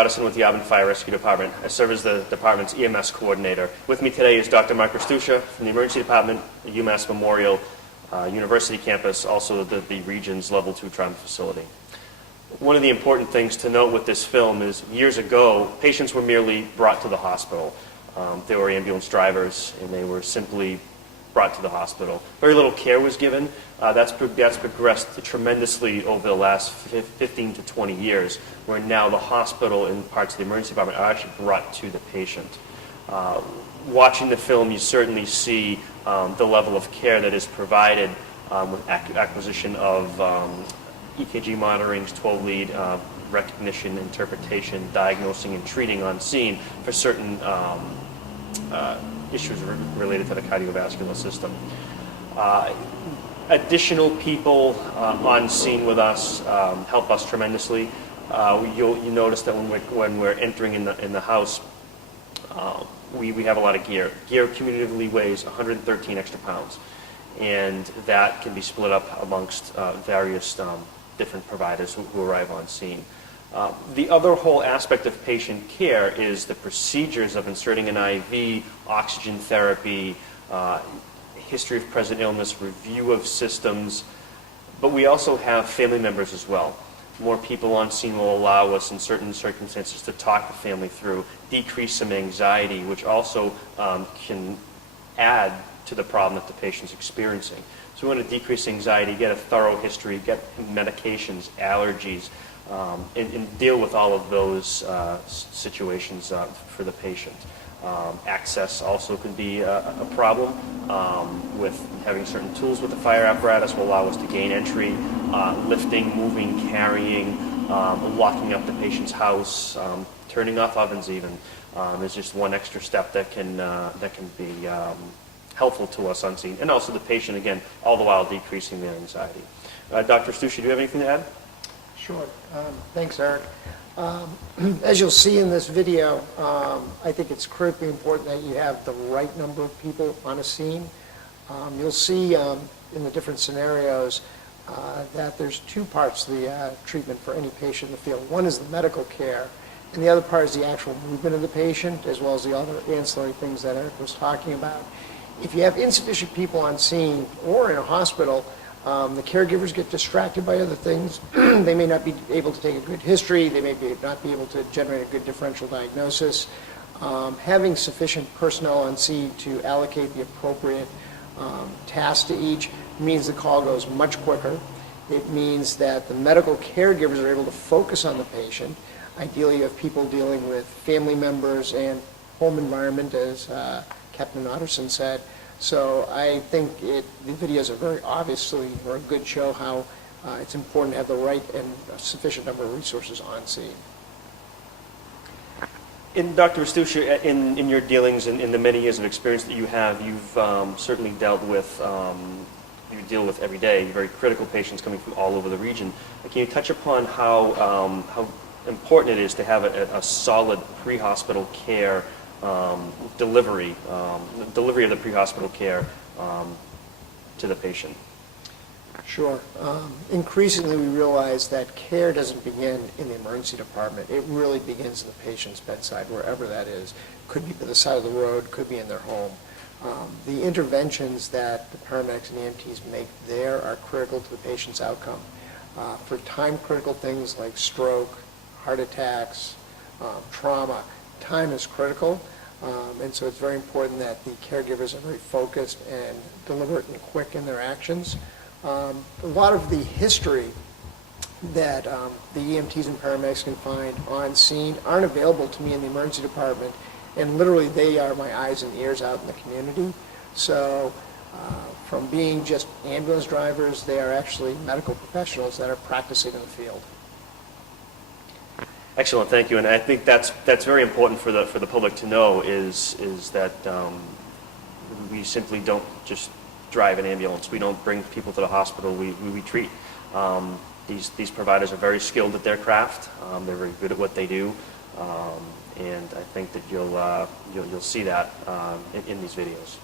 Otteson with the Auburn Fire Rescue Department. I serve as the department's EMS coordinator. With me today is Dr. Mark Restuccia from the Emergency Department, the UMass Memorial University campus, also the region's Level 2 trauma facility. One of the important things to note with this film is years ago, patients were merely brought to the hospital. They were ambulance drivers, and they were simply brought to the hospital. Very little care was given. That's progressed tremendously over the last 15 to 20 years, where now the hospital and parts of the emergency department are actually brought to the patient. Watching the film, you certainly see the level of care that is provided with acquisition of EKG monitoring, 12-lead recognition, interpretation, diagnosing, and treating on scene for certain issues related to the cardiovascular system. Additional people on scene with us help us tremendously. You notice that when we're entering in the house, we have a lot of gear. Gear cumulatively weighs 113 extra pounds, and that can be split up amongst various different providers who arrive on scene. The other whole aspect of patient care is the procedures of inserting an IV, oxygen therapy, history of present illness, review of systems, but we also have family members as well. More people on scene will allow us in certain circumstances to talk the family through, decrease some anxiety, which also can add to the problem that the patient's experiencing. So we want to decrease anxiety, get a thorough history, get medications, allergies, and deal with all of those situations for the patient. Access also can be a problem with having certain tools with the fire apparatus will allow us to gain entry, lifting, moving, carrying, locking up the patient's house, turning off ovens even. Is just one extra step that can be helpful to us on scene. And also the patient, again, all the while decreasing their anxiety. Dr. Restuccia, do you have anything to add? Sure. Thanks, Eric. As you'll see in this video, I think it's critically important that you have the right number of people on a scene. You'll see in the different scenarios that there's two parts to the treatment for any patient in the field. One is the medical care, and the other part is the actual movement of the patient, as well as the other ancillary things that Eric was talking about. If you have insufficient people on scene or in a hospital, the caregivers get distracted by other things. They may not be able to take a good history. They may not be able to generate a good differential diagnosis. Having sufficient personnel on scene to allocate the appropriate tasks to each means the call goes much quicker. It means that the medical caregivers are able to focus on the patient. Ideally, you have people dealing with family members and home environment, as Captain Otteson said. So I think the videos are very obviously or a good show how it's important to have the right and sufficient number of resources on scene. In Dr. Restuccia, in your dealings and in the many years of experience that you have, you've certainly dealt with, you deal with every day, very critical patients coming from all over the region. Can you touch upon how important it is to have a solid pre-hospital care delivery of the pre-hospital care to the patient? Sure. Increasingly, we realize that care doesn't begin in the emergency department. It really begins at the patient's bedside, wherever that is. Could be by the side of the road, could be in their home. The interventions that the paramedics and EMTs make there are critical to the patient's outcome. For time-critical things like stroke, heart attacks, trauma, time is critical, and so it's very important that the caregivers are very focused and deliberate and quick in their actions. A lot of the history that the EMTs and paramedics can find on scene aren't available to me in the emergency department, and literally they are my eyes and ears out in the community. So from being just ambulance drivers, they are actually medical professionals that are practicing in the field. Excellent, thank you. And I think that's very important for the public to know is that we simply don't just drive an ambulance. We don't bring people to the hospital. We treat. These providers are very skilled at their craft. They're very good at what they do, and I think that you'll see that in these videos.